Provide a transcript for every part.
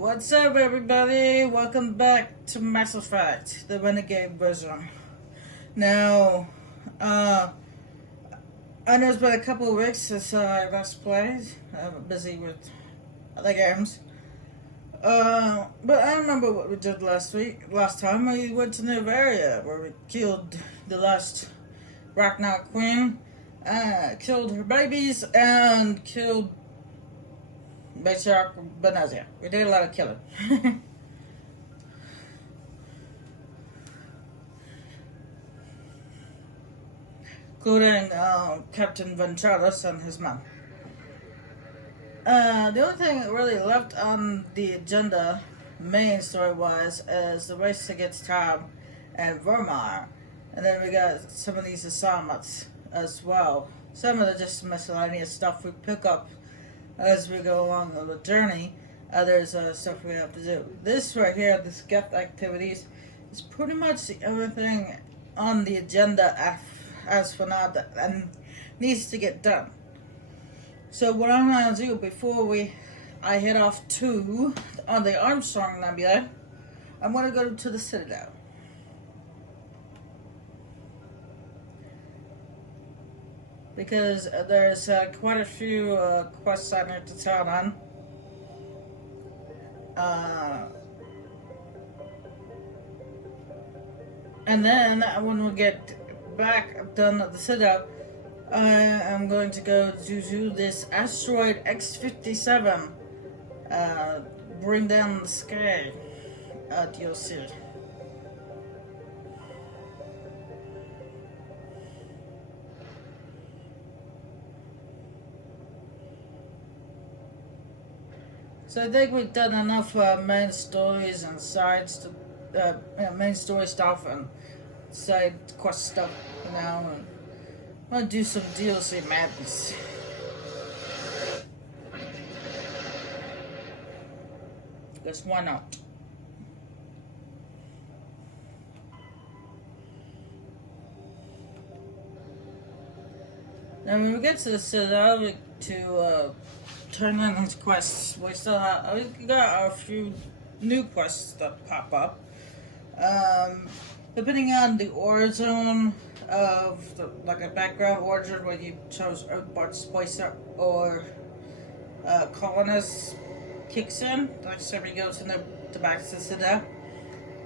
What's up, everybody? Welcome back to Mass Effect, the Renegade version. Now, I know it's been a couple of weeks since I last played. I'm busy with other games. But I remember what we did last time. We went to Novaria, where we killed the last Ragnar Queen, killed her babies, and killed Matriarch Benazia. We did a lot of killing. Including Captain Ventralis and his men. The only thing really left on the agenda, main story-wise, is the race against Tom and Vermeer. And then we got some of these assignments as well. Some of the just miscellaneous stuff we pick up as we go along on the journey. Others stuff we have to do. This right here, the gift activities, is pretty much the only thing on the agenda as for now that needs to get done. So what I'm going to do before I head off to on the Armstrong Nebula, I'm going to go to the Citadel. Because there's quite a few quests I need to turn on. And then when we get back done at the Citadel, I am going to go to do this asteroid X-57 bring down the sky DLC. So I think we've done enough main stories and sides to main story stuff and side quest stuff, you know. And I'm gonna do some DLC madness. Because why not? Now when we get to the Citadel to turn in these quests, we got a few new quests that pop up. Depending on the origin of like a background origin where you chose Earthbart Spicer or Colonist kicks in, like so we go to back to the Citadel.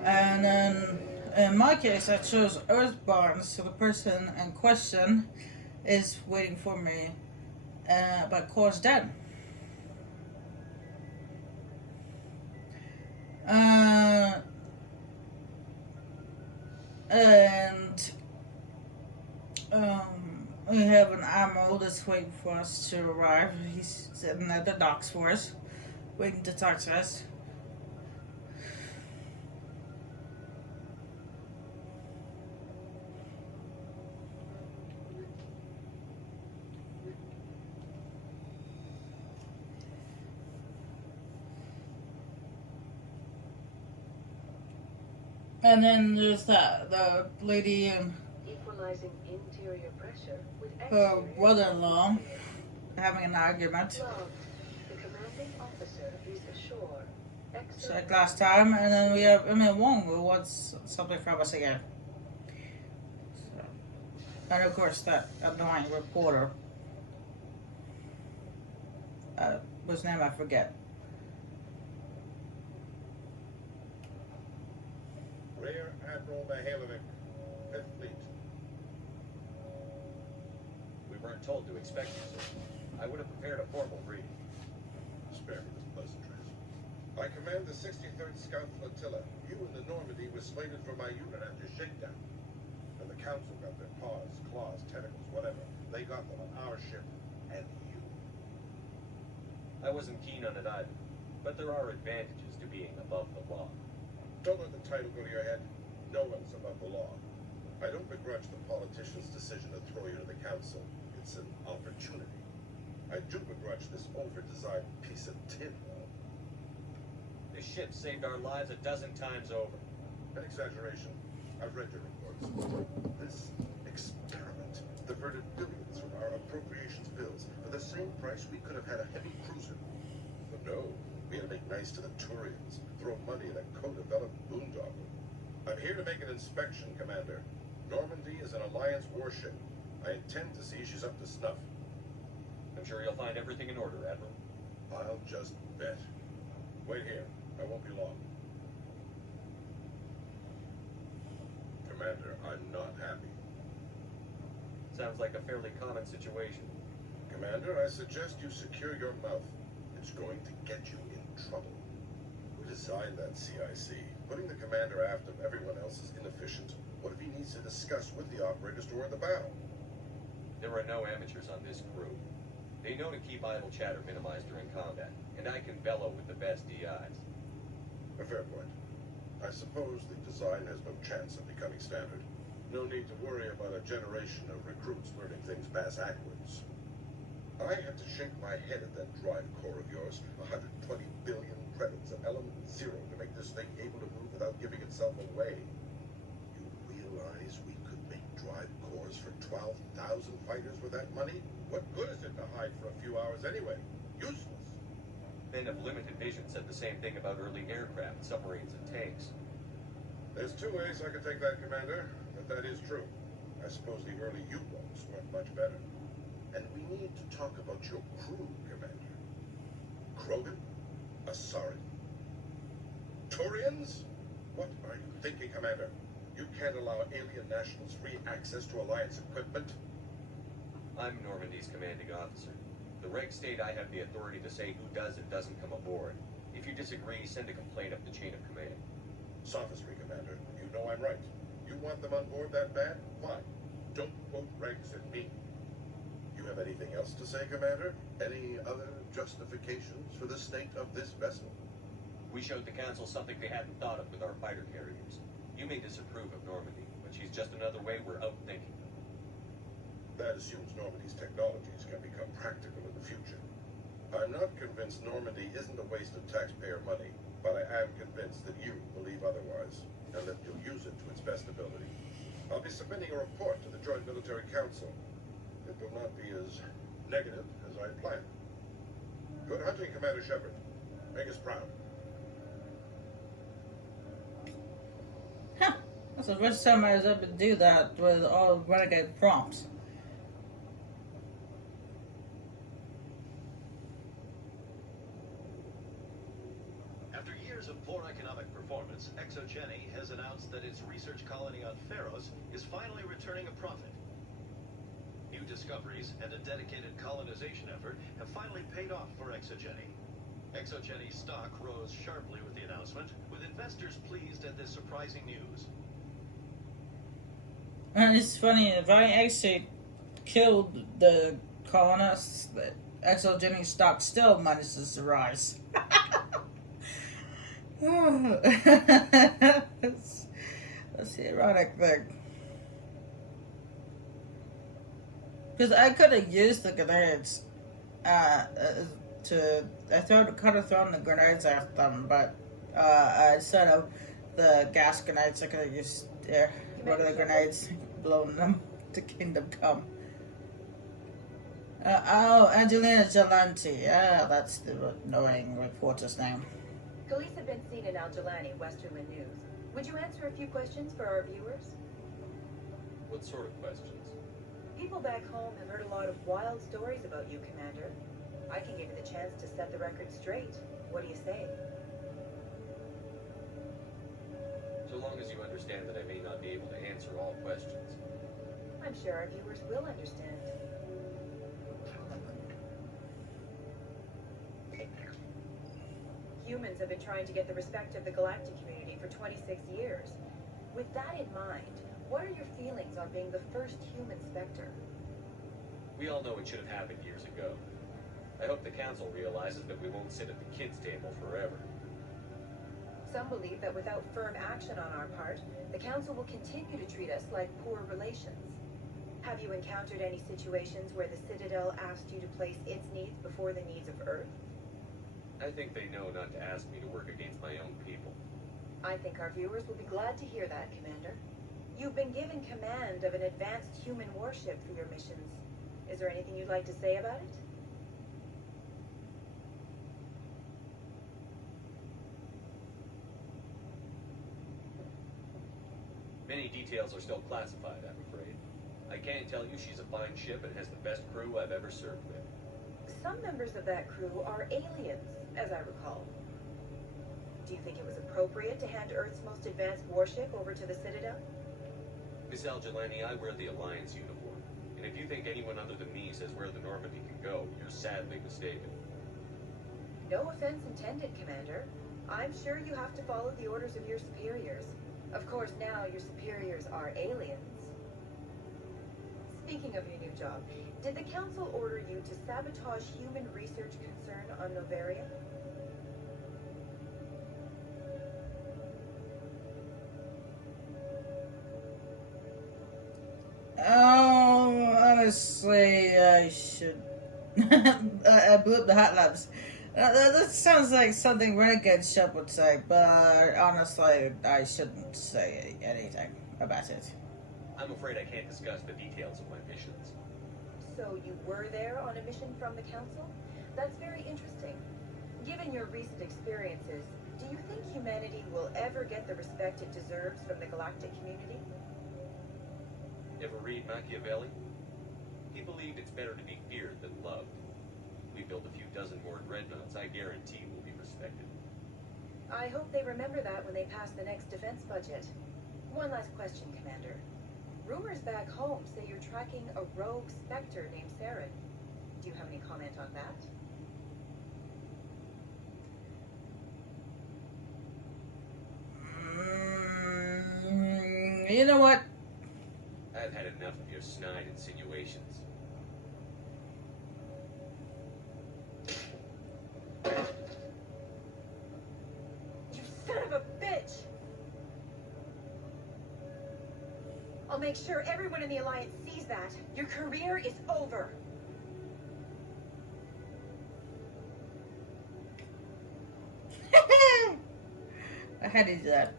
And then in my case I chose Earthborn, so the person in question is waiting for me by Core's Den. And we have an admiral that's waiting for us to arrive. He's sitting at the docks for us, waiting to talk to us. And then there's the lady and equalizing interior pressure with her brother-in-law having an argument. The commanding officer is ashore. Just like last time, and then we have Wong who wants something from us again. So, and of course that annoying reporter, whose name I forget. Rear Admiral Mihailovic, 5th Fleet. We weren't told to expect you, sir. I would have prepared a formal brief. Spare me this pleasantries. I command the 63rd Scout Flotilla. You and the Normandy were slated for my unit after shakedown. And the Council got their paws, claws, tentacles, whatever. They got them on our ship and you. I wasn't keen on it either, but there are advantages to being above the law. Don't let the title go to your head. No one's above the law. I don't begrudge the politician's decision to throw you to the council. It's an opportunity. I do begrudge this over-designed piece of tin, though. This ship saved our lives a dozen times over. An exaggeration. I've read your reports. This experiment diverted billions from our appropriations bills for the same price we could have had a heavy cruiser. But no, we had to make nice to the Turians, throw money in a co-developed boondoggle. I'm here to make an inspection, Commander. Normandy is an Alliance warship. I intend to see she's up to snuff. I'm sure you'll find everything in order, Admiral. I'll just bet. Wait here. I won't be long. Commander, I'm not happy. Sounds like a fairly common situation. Commander, I suggest you secure your mouth. It's going to get you in trouble. Who designed that CIC? Putting the commander aft of everyone else is inefficient. What if he needs to discuss with the operators to the bow? There are no amateurs on this crew. They know to keep idle chatter minimized during combat, and I can bellow with the best DIs. A fair point. I suppose the design has no chance of becoming standard. No need to worry about a generation of recruits learning things bass-ackwards. I had to shake my head at that drive core of yours. 120 billion credits of element zero to make this thing able to move without giving itself away. You realize we could make drive cores for 12,000 fighters with that money? What good is it to hide for a few hours anyway? Useless. Men of limited vision said the same thing about early aircraft, submarines, and tanks. There's two ways I could take that, Commander, but that is true. I suppose the early U-boats weren't much better. And we need to talk about your crew, Commander. Krogan? Asarin? Turians? What are you thinking, Commander? You can't allow alien nationals free access to Alliance equipment? I'm Normandy's commanding officer. The reg state I have the authority to say who does and doesn't come aboard. If you disagree, send a complaint up the chain of command. Sophistry, Commander. You know I'm right. You want them on board that bad? Fine. Don't quote regs at me. You have anything else to say, Commander? Any other justifications for the state of this vessel? We showed the Council something they hadn't thought of with our fighter carriers. You may disapprove of Normandy, but she's just another way we're outthinking them. That assumes Normandy's technologies can become practical in the future. I'm not convinced Normandy isn't a waste of taxpayer money, but I am convinced that you believe otherwise, and that you'll use it to its best ability. I'll be submitting a report to the Joint Military Council. It will not be as negative as I planned. Good hunting, Commander Shepard. Make us proud. Huh. That's the first time I was able to do that with all Renegade prompts. After years of poor economic performance, ExoGeni has announced that its research colony on Pharos is finally returning a profit. New discoveries and a dedicated colonization effort have finally paid off for ExoGeni. ExoGeni's stock rose sharply with the announcement, with investors pleased at this surprising news. And it's funny, if I actually killed the colonists, the ExoGeni stock still manages to rise. That's the ironic thing. Because I could have used the grenades could have thrown the grenades at them, but instead of the gas grenades, I could have used regular grenades, blown them to Kingdom Come. Angelina Jolie. Yeah, that's the annoying reporter's name. Police have been seen in Al-Jalani, Westerland News. Would you answer a few questions for our viewers? What sort of questions? People back home have heard a lot of wild stories about you, Commander. I can give you the chance to set the record straight. What do you say? So long as you understand that I may not be able to answer all questions. I'm sure our viewers will understand. Humans have been trying to get the respect of the galactic community for 26 years. With that in mind, what are your feelings on being the first human Spectre? We all know it should have happened years ago. I hope the Council realizes that we won't sit at the kids' table forever. Some believe that without firm action on our part, the Council will continue to treat us like poor relations. Have you encountered any situations where the Citadel asked you to place its needs before the needs of Earth? I think they know not to ask me to work against my own people. I think our viewers will be glad to hear that, Commander. You've been given command of an advanced human warship for your missions. Is there anything you'd like to say about it? Many details are still classified, I'm afraid. I can tell you she's a fine ship and has the best crew I've ever served with. Some members of that crew are aliens, as I recall. Do you think it was appropriate to hand Earth's most advanced warship over to the Citadel? Miss Al-Jelani, I wear the Alliance uniform. And if you think anyone other than me says where the Normandy can go, you're sadly mistaken. No offense intended, Commander. I'm sure you have to follow the orders of your superiors. Of course, now your superiors are aliens. Speaking of your new job, did the Council order you to sabotage human research concern on Novaria? Oh, honestly, I should. I blew up the hot labs. That sounds like something Renegade ship would say, but honestly, I shouldn't say anything about it. I'm afraid I can't discuss the details of my missions. So you were there on a mission from the Council? That's very interesting. Given your recent experiences, do you think humanity will ever get the respect it deserves from the galactic community? Ever read Machiavelli? He believed it's better to be feared than loved. We build a few dozen more dreadnoughts, I guarantee will be respected. I hope they remember that when they pass the next defense budget. One last question, Commander. Rumors back home say you're tracking a rogue Spectre named Saren. Do you have any comment on that? You know what? I've had enough of your snide insinuations. You son of a bitch! I'll make sure everyone in the Alliance sees that. Your career is over. I had to do that.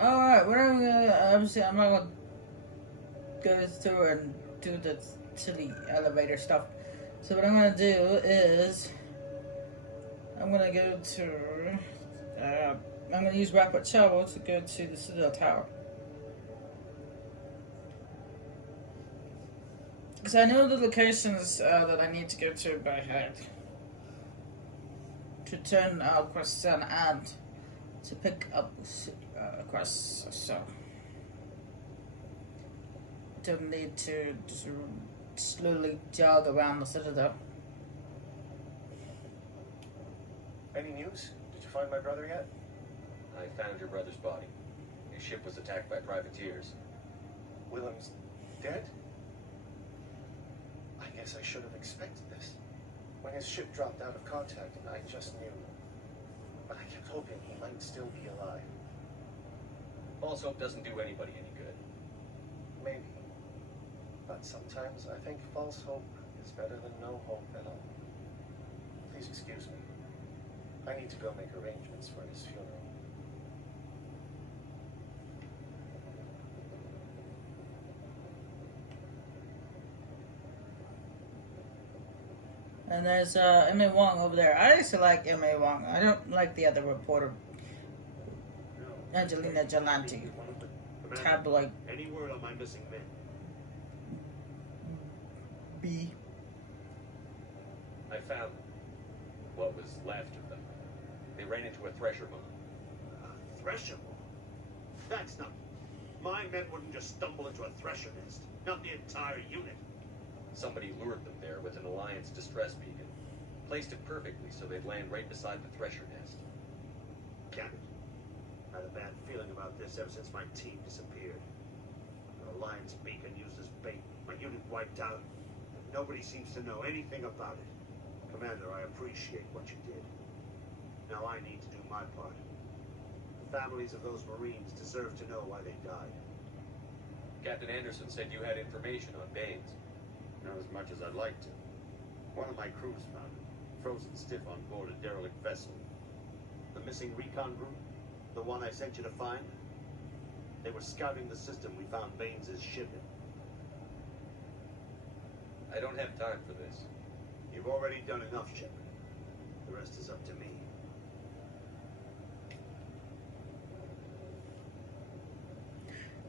Alright, what I'm gonna, obviously I'm not gonna go through and do the silly elevator stuff. So what I'm gonna do is, I'm gonna go to, I'm gonna use rapid travel to go to the Citadel Tower. Because I know the locations that I need to go to by head. To turn quests on and to pick up quests, so don't need to just slowly jog around the Citadel. Any news? Did you find my brother yet? I found your brother's body. His ship was attacked by privateers. Willem's dead? I guess I should have expected this. When his ship dropped out of contact, I just knew. But I kept hoping he might still be alive. False hope doesn't do anybody any good. Maybe. But sometimes I think false hope is better than no hope at all. Please excuse me. I need to go make arrangements for his funeral. And there's M.A. Wong over there. I actually like M.A. Wong. I don't like the other reporter, Angelina Gelante. Tabloid Any word on my missing men? B. I found them. What was left of them. They ran into a thresher moon. Thresher? That's not... My men wouldn't just stumble into a thresher nest. Not the entire unit. Somebody lured them there with an Alliance distress beacon. Placed it perfectly so they'd land right beside the thresher nest. Damn it. I had a bad feeling about this ever since my team disappeared. The Alliance beacon used as bait. My unit wiped out. Nobody seems to know anything about it. Commander, I appreciate what you did. Now I need to do my part. The families of those Marines deserve to know why they died. Captain Anderson said you had information on Baines. Not as much as I'd like to. One of my crews found him, frozen stiff on board a derelict vessel. The missing recon group, the one I sent you to find, they were scouting the system we found Baines' ship in. I don't have time for this. You've already done enough, Shepard. The rest is up to me.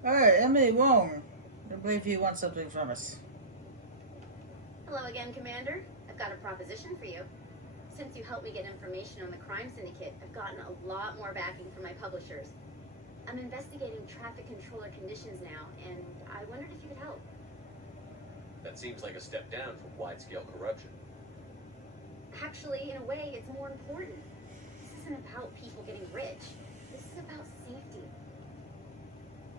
Alright, Emily Wong. I believe you want something from us. Hello again, Commander. I've got a proposition for you. Since you helped me get information on the crime syndicate, I've gotten a lot more backing from my publishers. I'm investigating traffic controller conditions now, and I wondered if you could help. That seems like a step down from wide-scale corruption. Actually, in a way, it's more important. This isn't about people getting rich. This is about safety.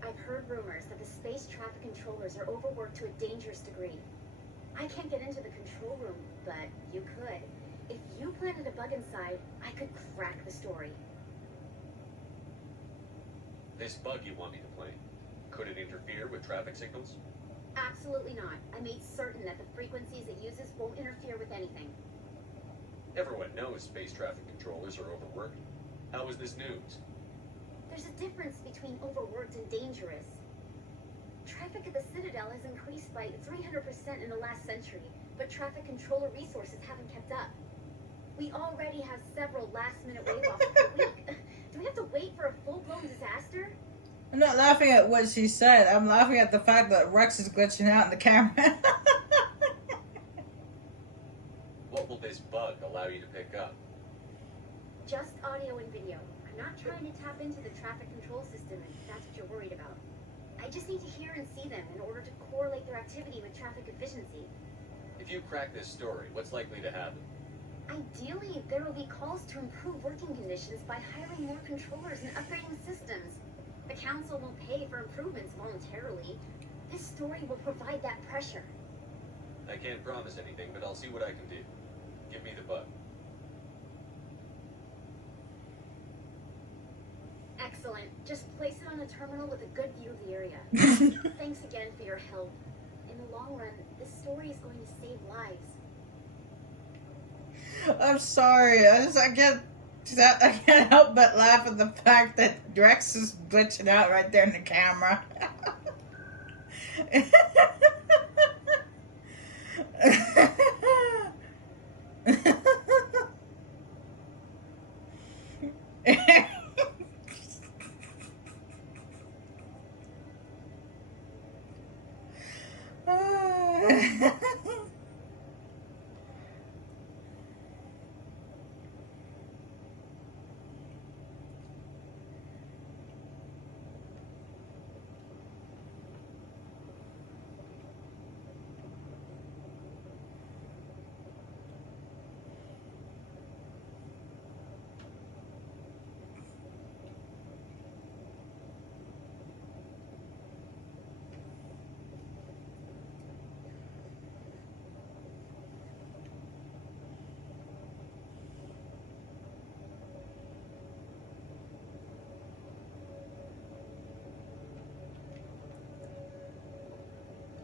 I've heard rumors that the space traffic controllers are overworked to a dangerous degree. I can't get into the control room, but you could. If you planted a bug inside, I could crack the story. This bug you want me to play, could it interfere with traffic signals? Absolutely not. I made certain that the frequencies it uses won't interfere with anything. Everyone knows space traffic controllers are overworked. How is this news? There's a difference between overworked and dangerous. Traffic at the Citadel has increased by 300% in the last century, but traffic controller resources haven't kept up. We already have several last-minute wave-offs per week. Do we have to wait for a full-blown disaster? I'm not laughing at what she said. I'm laughing at the fact that Rex is glitching out in the camera. What will this bug allow you to pick up? Just audio and video. I'm not trying to tap into the traffic control system if that's what you're worried about. I just need to hear and see them in order to correlate their activity with traffic efficiency. If you crack this story, what's likely to happen? Ideally, there will be calls to improve working conditions by hiring more controllers and upgrading systems. The council will pay for improvements voluntarily. This story will provide that pressure. I can't promise anything, but I'll see what I can do. Give me the bug. Excellent. Just place it on a terminal with a good view of the area. Thanks again for your help. In the long run, this story is going to save lives. I'm sorry. I can't help but laugh at the fact that Rex is glitching out right there in the camera.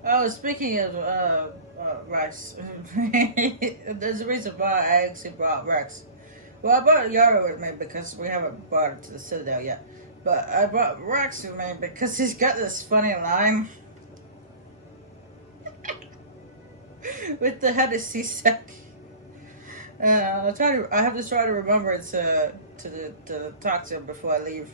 Oh, speaking of Rex, there's a reason why I actually brought Rex. Well, I brought Yara with me because we haven't brought her to the Citadel yet. But I brought Rex with me because he's got this funny line with the head of CSEC. I have to try to remember to talk to him before I leave.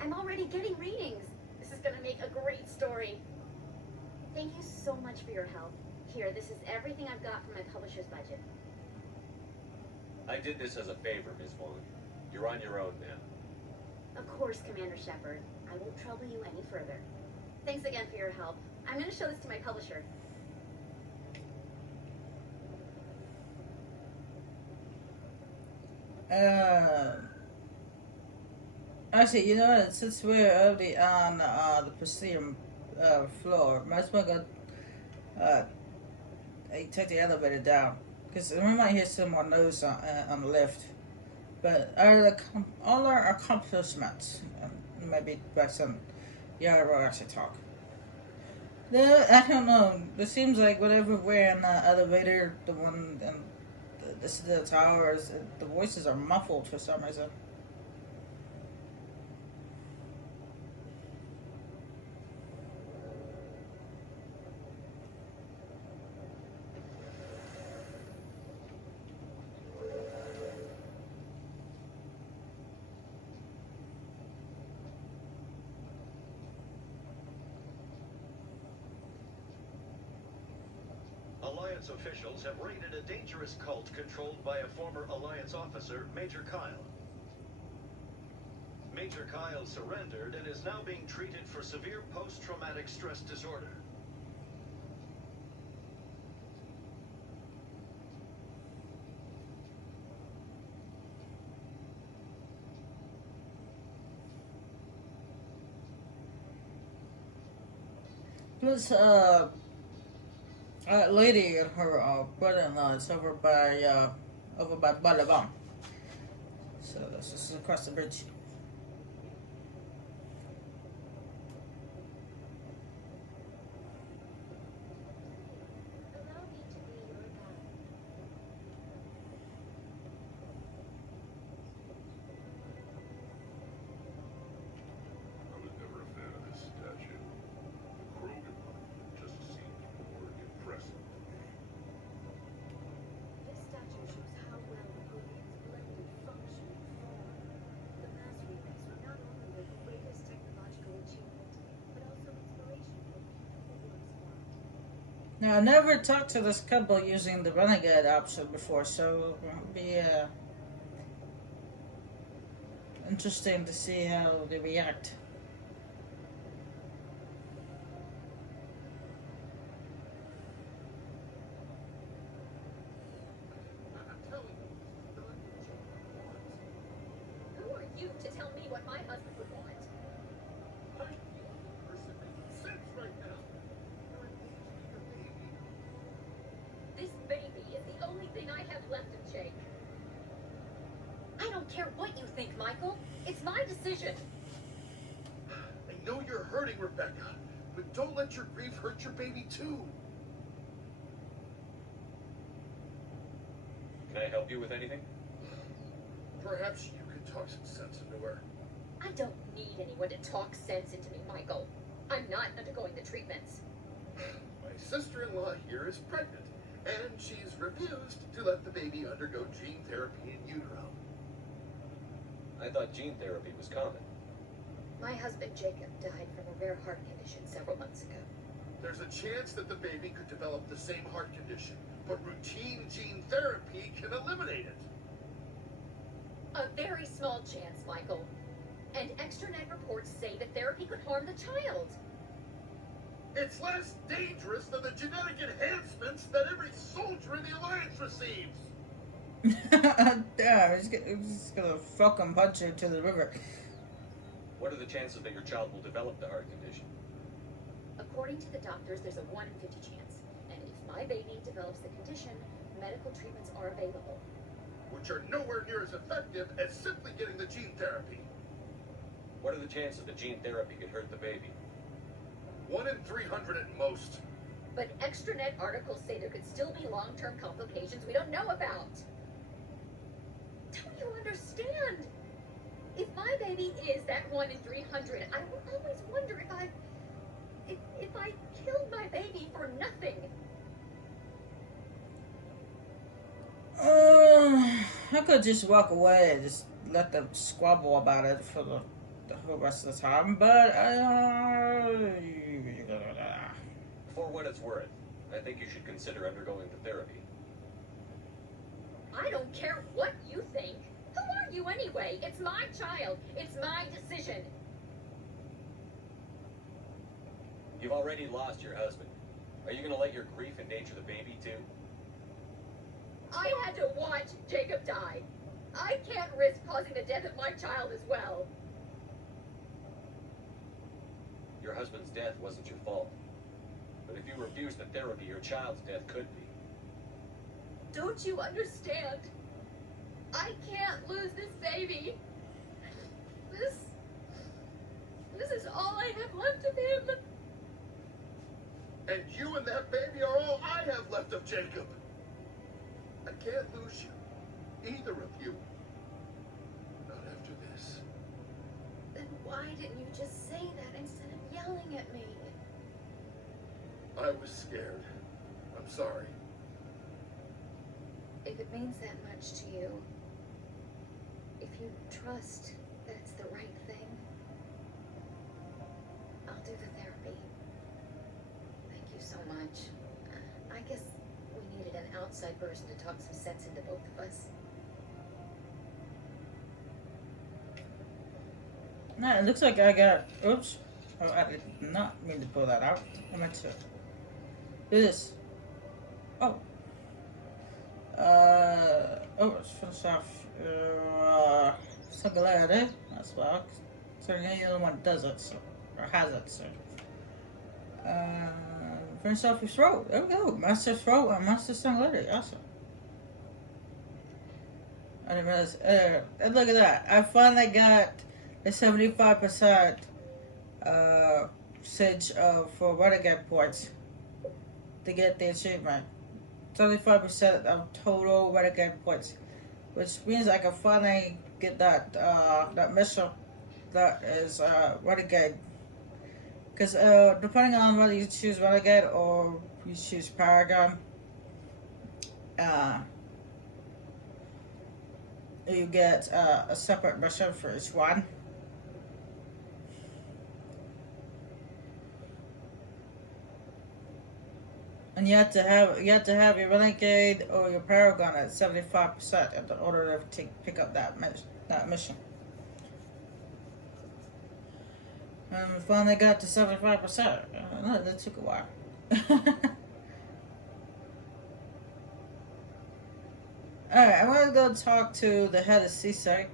I'm already getting readings. This is gonna make a great story. Thank you so much for your help. Here, this is everything I've got from my publisher's budget. I did this as a favor, Ms. Vaughn. You're on your own now. Of course, Commander Shepard. I won't trouble you any further. Thanks again for your help. I'm gonna show this to my publisher. Actually, you know what? Since we're already on the Presidium floor, might as well go take the elevator down. Because we might hear some more no's on the left. But all our accomplishments, maybe by some Yara actually talk. I don't know. It seems like whenever we're in the elevator, the one in the towers, the voices are muffled for some reason. Alliance officials have raided a dangerous cult controlled by a former Alliance officer, Major Kyle. Major Kyle surrendered and is now being treated for severe post-traumatic stress disorder. Plus, lady and her brother-in-law is over by Balaban. So this is across the bridge. Allow me to be your guide. I was never a fan of this statue. The Krogan one just seemed more impressive. This statue shows how well the Proteans blended function and form. The mass remakes were not only their greatest technological achievement, but also inspiration for the works formed. Now, I never talked to this couple using the Renegade option before, so it'll be interesting to see how they react. I'm telling you, the Who are you to tell me what my husband would want? I'm the only person making sense right now. You're engaged to your baby. This baby is the only thing I have left of Jake. I don't care what you think, Michael. It's my decision. I know you're hurting, Rebecca, but don't let your grief hurt your baby too. Can I help you with anything? Perhaps you could talk some sense into her. I don't need anyone to talk sense into me, Michael. I'm not undergoing the treatments. My sister-in-law here is pregnant, and she's refused to let the baby undergo gene therapy in utero. I thought gene therapy was common. My husband Jacob died from a rare heart condition several months ago. There's a chance that the baby could develop the same heart condition, but routine gene therapy can eliminate it. A very small chance, Michael. And extranet reports say that therapy could harm the child. It's less dangerous than the genetic enhancements that every soldier in the Alliance receives. Yeah, he's gonna fucking punch you to the river. What are the chances that your child will develop the heart condition? According to the doctors, there's a 1 in 50 chance. And if my baby develops the condition, medical treatments are available. Which are nowhere near as effective as simply getting the gene therapy. What are the chances that gene therapy could hurt the baby? 1 in 300 at most. But extranet articles say there could still be long-term complications we don't know about. Don't you understand? If my baby is that 1 in 300, I will always wonder if I killed my baby for nothing. I could just walk away and just let them squabble about it for the whole rest of the time, but For what it's worth, I think you should consider undergoing the therapy. I don't care what you think. Who are you anyway? It's my child. It's my decision. You've already lost your husband. Are you going to let your grief endanger the baby too? I had to watch Jacob die. I can't risk causing the death of my child as well. Your husband's death wasn't your fault. But if you refuse the therapy, your child's death could be. Don't you understand? I can't lose this baby. This is all I have left of him. And you and that baby are all I have left of Jacob. I can't lose you. Either of you. Not after this. Then why didn't you just say that instead of yelling at me? I was scared. I'm sorry. If it means that much to you, if you trust that it's the right thing, I'll do the therapy. Thank you so much. I guess we needed an outside person to talk some sense into both of us. No, it looks like I got. Oops. Oh, I did not mean to pull that out. I meant to do this. Oh. It's finished off. Singularity. That's well. So any other one does it, so, or has it, so. Finish off your throat. There we go. Master throat and master singularity. Awesome. I didn't realize. And look at that. I finally got the 75% percentage for Renegade points to get the achievement. 75% of total Renegade points, which means I can finally get that that mission that is Renegade. Because depending on whether you choose Renegade or you choose Paragon, you get a separate mission for each one. And you have to have your Renegade or your Paragon at 75% in order to pick up that mission. And we finally got to 75%. No, that took a while. Alright, I'm gonna go talk to the head of CSEC,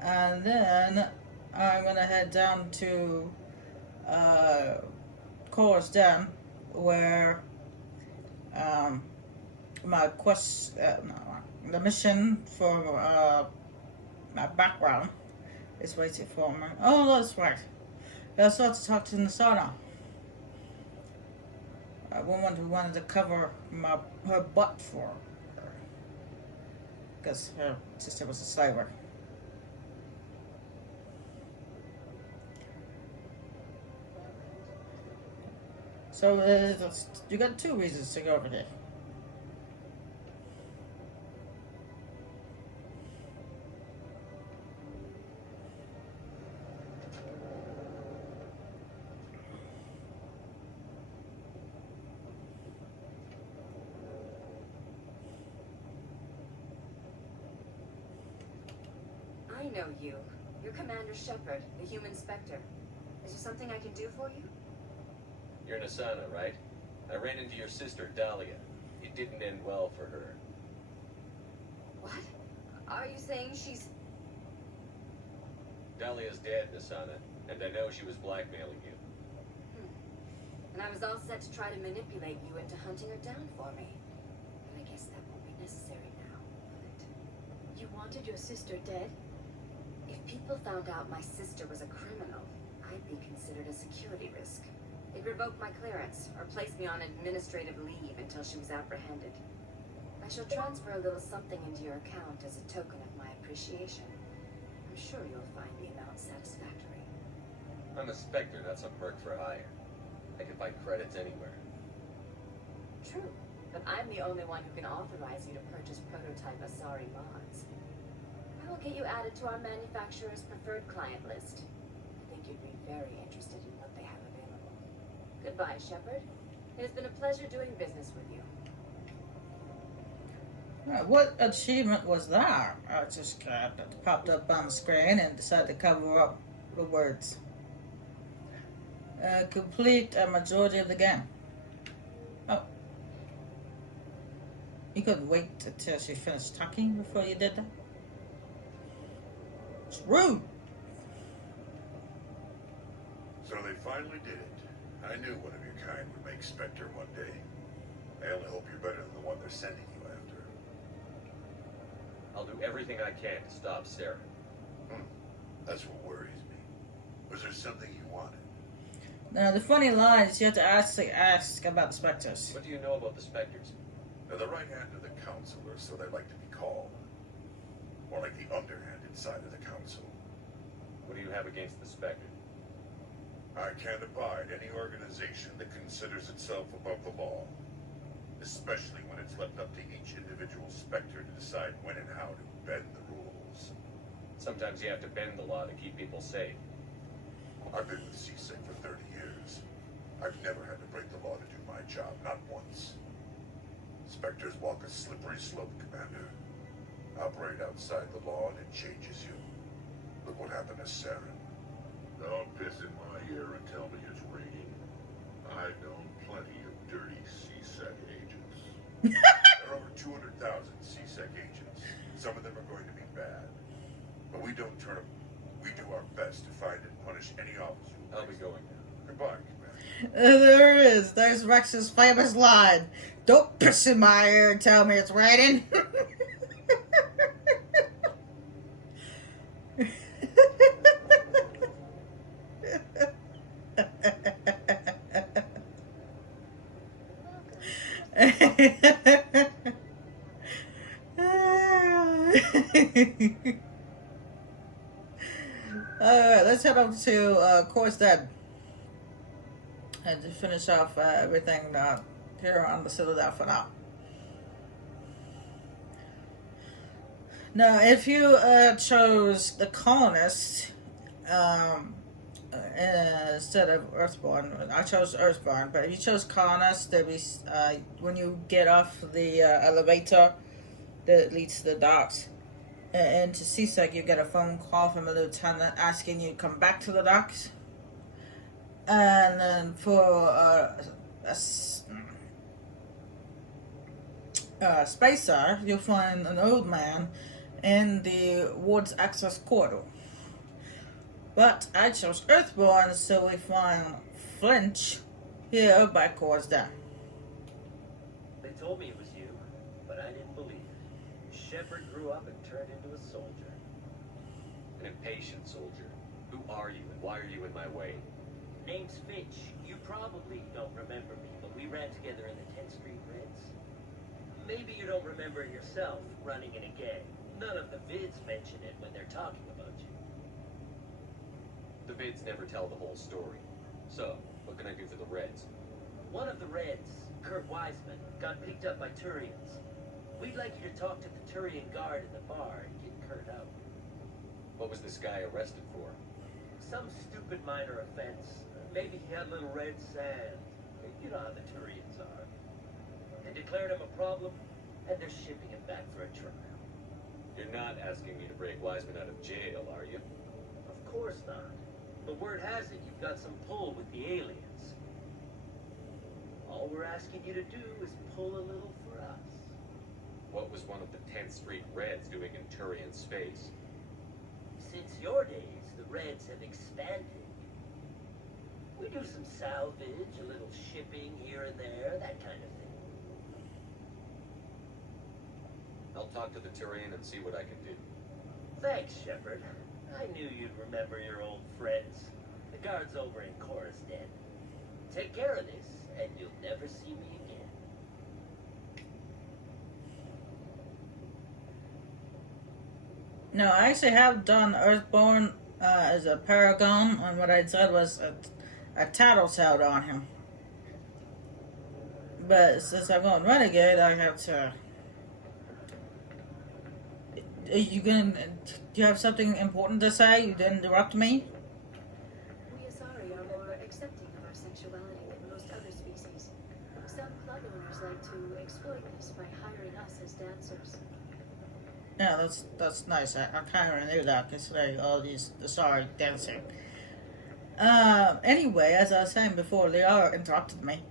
and then I'm gonna head down to Cora's Den, where my the mission for my background is waiting for me. Oh, that's right. I also have to talk to Nasana, a woman who wanted to cover her butt for her because her sister was a slaver. So you got 2 reasons to go over there. I know you. You're Commander Shepard, the human Spectre. Is there something I can do for you? You're Nasana, right? I ran into your sister, Dahlia. It didn't end well for her. What? Are you saying she's... Dahlia's dead, Nasana, and I know she was blackmailing you. And I was all set to try to manipulate you into hunting her down for me. But I guess that won't be necessary now, will it? You wanted your sister dead? If people found out my sister was a criminal, I'd be considered a security risk. They'd revoke my clearance, or place me on administrative leave until she was apprehended. I shall transfer a little something into your account as a token of my appreciation. I'm sure you'll find the amount satisfactory. I'm a Spectre, that's a merc for hire. I can buy credits anywhere. True, but I'm the only one who can authorize you to purchase prototype Asari mods. I will get you added to our manufacturer's preferred client list. I think you'd be very interested in what they have available. Goodbye, Shepard. It has been a pleasure doing business with you. What achievement was that? I just popped up on the screen and decided to cover up the words. Complete a majority of the game. Oh. You couldn't wait until she finished talking before you did that? It's rude. So they finally did it. I knew one of your kind would make Spectre one day. I only hope you're better than the one they're sending you after. I'll do everything I can to stop Sarah. That's what worries me. Was there something you wanted? Now, the funny line is you have to actually ask about the Spectres. What do you know about the Spectres? They're the right hand of the council, or so they like to be called. More like the underhanded side of the council. What do you have against the Spectre? I can't abide any organization that considers itself above the law. Especially when it's left up to each individual Spectre to decide when and how to bend the rules. Sometimes you have to bend the law to keep people safe. I've been with CSEC for 30 years. I've never had to break the law to do my job, not once. Spectres walk a slippery slope, Commander. Operate outside the law and it changes you. Look what happened to Saren. Don't piss in my ear and tell me it's raining. I've known plenty of dirty CSEC agents. There are over 200,000 CSEC agents. Some of them are going to be bad. But we don't turn them. We do our best to find and punish any officer who I'll be breaks going the law. now. Goodbye, Commander. There it is. There's Rex's famous line. Don't piss in my ear and tell me it's raining. Alright, let's head over to Course Dead and to finish off everything here on the Citadel for now. Now, if you chose the colonists instead of Earthborn, I chose Earthborn, but if you chose colonists, there'd be when you get off the elevator that leads to the docks and to CSEC, you get a phone call from a lieutenant asking you to come back to the docks. And then for Spacer, you'll find an old man in the ward's access corridor. But I chose Earthborn, so we find Flinch here by Core's Den. They told me it was you, but I didn't believe it. Shepard grew up and turned into a soldier. An impatient soldier. Who are you and why are you in my way? Name's Finch. You probably don't remember me, but we ran together in the 10th Street Reds. Maybe you don't remember it yourself, running in a gang. None of the vids mention it when they're talking about you. The vids never tell the whole story. So, what can I do for the Reds? One of the Reds, Kurt Wiseman, got picked up by Turians. We'd like you to talk to the Turian guard in the bar and get Kurt out. What was this guy arrested for? Some stupid minor offense. Maybe he had a little red sand. You know how the Turians are. They declared him a problem, and they're shipping him back for a trial. You're not asking me to break Wiseman out of jail, are you? Of course not. But word has it you've got some pull with the aliens. All we're asking you to do is pull a little for us. What was one of the 10th Street Reds doing in Turian space? Since your days, the Reds have expanded. We do some salvage, a little shipping here and there, that kind of thing. I'll talk to the Turian and see what I can do. Thanks, Shepard. I knew you'd remember your old friends. The guards over in Chorus Den. Take care of this, and you'll never see me again. No, I actually have done Earthborn as a Paragon, and what I did was a tattletale on him. But since I'm going Renegade, I have to... Do you have something important to say? You didn't interrupt me? We Asari are more accepting of our sexuality than most other species. Some club owners like to exploit this by hiring us as dancers. Yeah, that's nice. I kind of knew that considering all these Asari dancing. Anyway, as I was saying before, Liara interrupted me.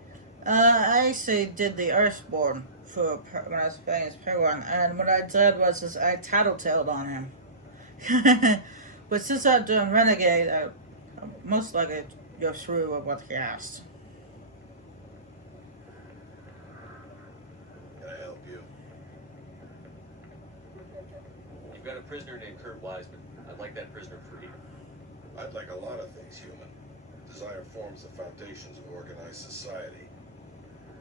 I actually did the Earthborn for when I was playing as Paragon, and what I did was I tattletaled on him. But since I'm doing Renegade, I most likely go through with what he asked. Can I help you? prisoner named Kurt Wiseman. I'd like that prisoner free. I'd like a lot of things, human. Desire forms the foundations of organized society.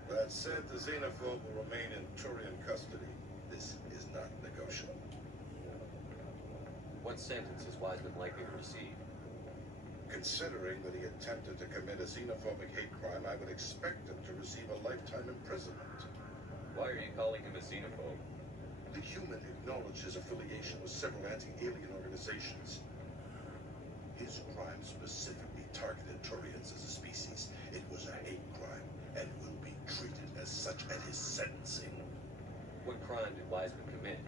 That said, the xenophobe will remain in Turian custody. This is not negotiable. What sentence is Wiseman likely to receive? Considering that he attempted to commit a xenophobic hate crime, I would expect him to receive a lifetime imprisonment. Why are you calling him a xenophobe? The human acknowledged his affiliation with several anti-alien organizations. His crime specifically targeted Turians as a species. It was a hate crime and will be treated as such at his sentencing. What crime did Wiseman commit?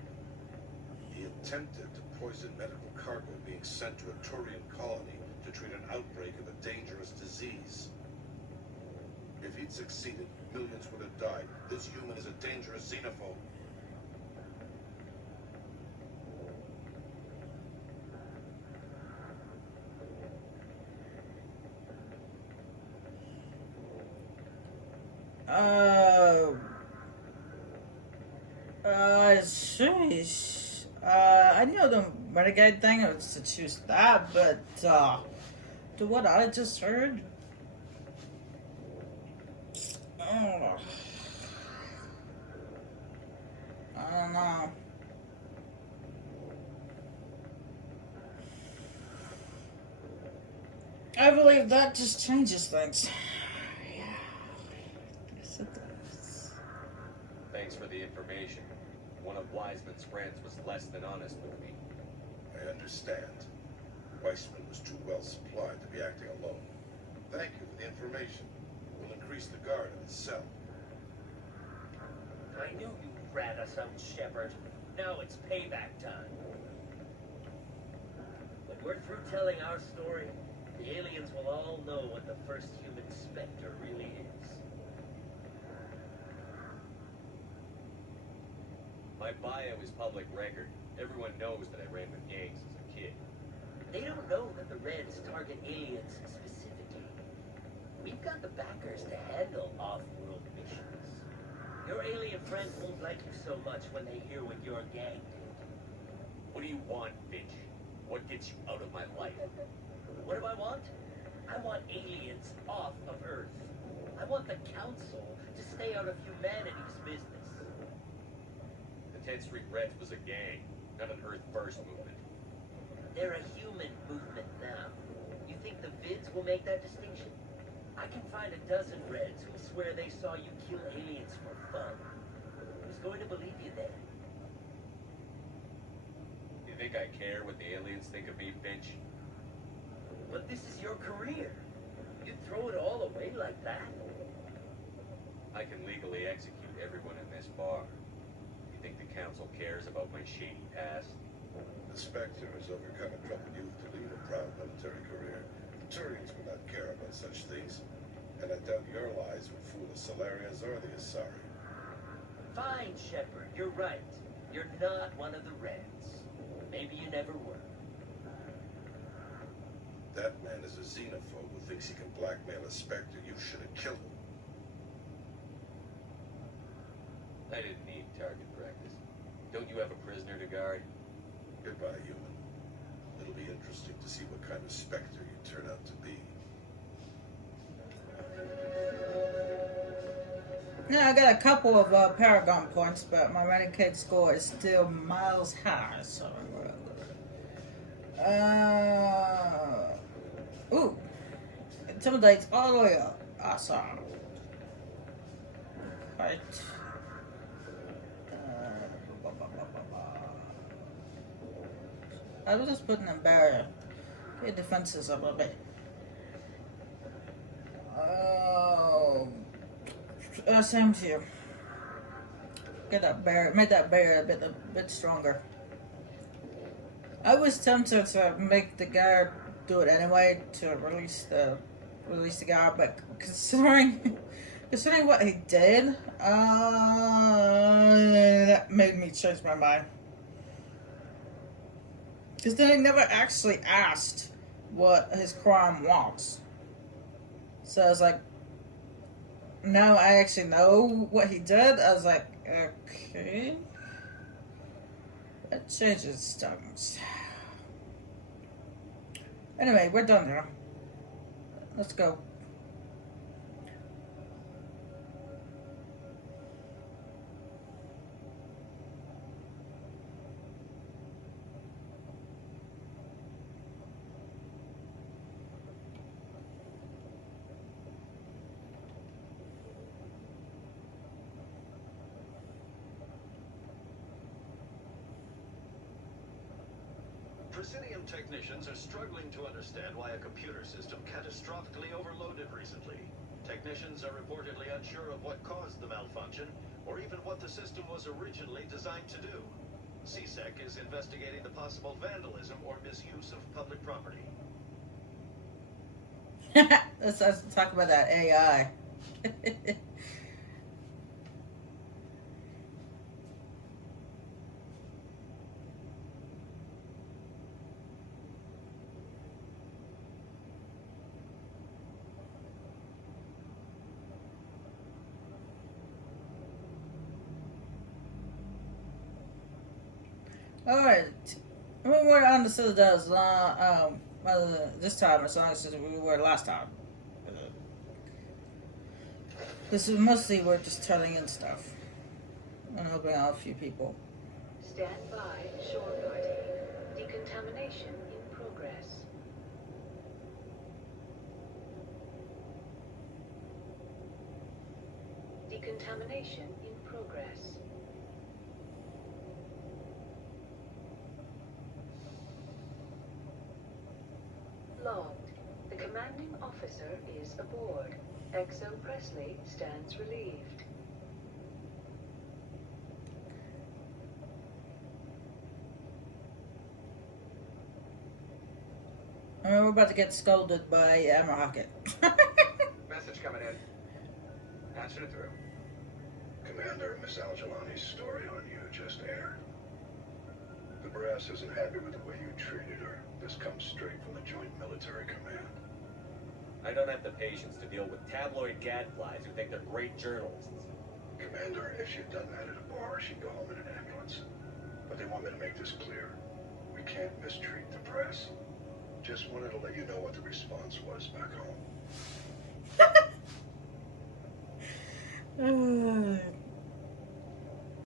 He attempted to poison medical cargo being sent to a Turian colony to treat an outbreak of a dangerous disease. If he'd succeeded, millions would have died. This human is a dangerous xenophobe. Sheesh. I know the Renegade thing was to choose that, but, to what I just heard, I don't know. I believe that just changes things. Yeah. Yes, it does. Thanks for the information. One of Wiseman's friends was less than honest with me. I understand. Weissman was too well supplied to be acting alone. Thank you for the information. We'll increase the guard in his cell. I knew you rat us out, Shepard. Now it's payback time. When we're through telling our story, the aliens will all know what the first human Spectre really is. My bio is public record. Everyone knows that I ran with gangs as a kid. They don't know that the Reds target aliens specifically. We've got the backers to handle off-world missions. Your alien friends won't like you so much when they hear what your gang did. What do you want, bitch? What gets you out of my life? What do I want? I want aliens off of Earth. I want the Council to stay out of humanity's business. The 10th Street Reds was a gang, not an Earth First movement. They're a human movement now. You think the Vids will make that distinction? I can find a dozen Reds who swear they saw you kill aliens for fun. Who's going to believe you then? You think I care what the aliens think of me, bitch? But this is your career. You'd throw it all away like that? I can legally execute everyone in this bar. You think the Council cares about my shady past? The Spectre has overcome a troubled youth to lead a proud military career. The Turians will not care about such things, and I doubt your lies would fool the Solarians or the Asari. Fine, Shepard, you're right. You're not one of the Reds. Maybe you never were. That man is a xenophobe who thinks he can blackmail a Spectre. You should have killed him. I didn't need target practice. Don't you have a prisoner to guard? Goodbye, human. It'll be interesting to see what kind of Spectre you turn out to be. Yeah, I got a couple of Paragon points, but my Renegade score is still miles high, so ooh, intimidates all the way up. Awesome. Right. I was just putting a barrier. Get defenses up a bit. Same to you. Get that barrier, make that barrier a bit stronger. I was tempted to make the guard do it anyway to release the guard, but considering what he did, that made me change my mind. Because they never actually asked what his crime was. So I was like, now I actually know what he did. I was like, okay. It changes things. Anyway, we're done here. Let's go. Presidium technicians are struggling to understand why a computer system catastrophically overloaded recently. Technicians are reportedly unsure of what caused the malfunction, or even what the system was originally designed to do. CSEC is investigating the possible vandalism or misuse of public property. Let's talk about that AI. Alright. We were on the Citadel this time as long as we were last time. This is mostly we're just turning in stuff and helping out a few people. Stand by, shore party. Decontamination in progress. Decontamination in progress. Logged. The commanding officer is aboard. XO Presley stands relieved. I mean, we're about to get scolded by Admiral Hackett. Message coming in. Answer it through. Commander, Miss Al-Jalani's story on you just aired. The brass isn't happy with the way you treated her. This comes straight from the Joint Military Command. I don't have the patience to deal with tabloid gadflies who think they're great journalists. Commander, if she'd done that at a bar, she'd go home in an ambulance. But they want me to make this clear. We can't mistreat the press. Just wanted to let you know what the response was back home.